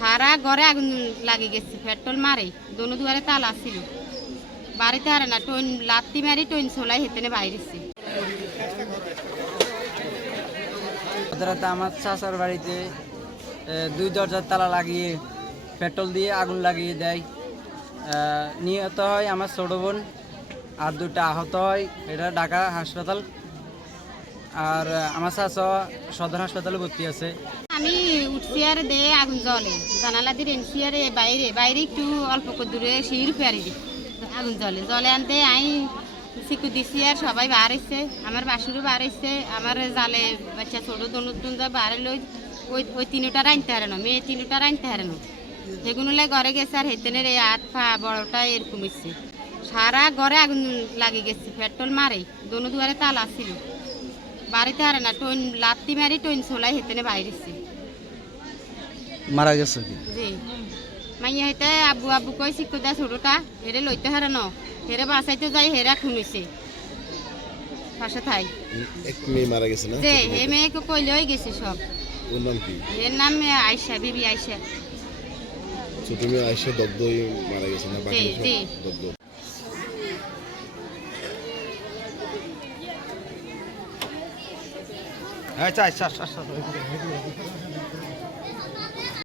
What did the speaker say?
সারা ঘরে আগুন লাগি গেছে, পেট্রোল মারে দোনো দুয়ারে তালা ছিল, বাড়িতে হারে না টইন লাত্তি মারি টইন সোলাই হেতেনে বাইরেছে। রাতে আমার চাচার বাড়িতে 2 দরজার তালা লাগিয়ে পেট্রোল দিয়ে আগুন লাগিয়ে দেয়। নিহত হয় আমার ছোট বোন, আর 2টা আহত হয়। এটা ঢাকা হাসপাতাল, আর আমার চাচা সদর হাসপাতালে ভর্তি আছে। আমি উঠছি আর দে আগুন জ্বলে, জানালা দিয়ে এনছি আর বাইরে বাইরে একটু অল্প দূরে সিঁড়ি ফেয়ারি দি আগুন জ্বলে জ্বলে আনতে আই চিকু দিছি আর সবাই বাড়াইছে, আমার বাসুরও বাড়াইছে, আমার জালে বাচ্চা ছোটো দনুন বাড়ে লই ওই 3টা রাঁধতে হারানো, মেয়ে 3টা রাঁধতে হারানো, সেগুলোলে ঘরে গেছে আর হেতেনের এই হাত পা বড়টা এরকম হচ্ছে। সারা ঘরে আগুন লাগি গেছে, পেট্রোল মারে দোনো দুয়ারে তালা ছিল, বাড়িতে হারে না টইন লাত্তি মারি টইন সোলাই হেতেনে বাইরেছে। মারা গেছে কি? জি মাইয়া হইতে আব্বু আব্বু কই শিক্ষু দা ছোটটা হেরে লইতে হারে ন, হেরে বাঁচাইতে যাই হেরা খুনিছে পাশে থাই। এক মেয়ে মারা গেছে না? যে এই মেয়েকে কইলে হয়ে গেছে সব। ওর নাম কি? এর নাম আয়শা, বিবি আয়শা। ছোট মেয়ে আয়শা দগ্ধই মারা গেছে না? বাকি সব জি। দগ্ধ। আচ্ছা আচ্ছা আচ্ছা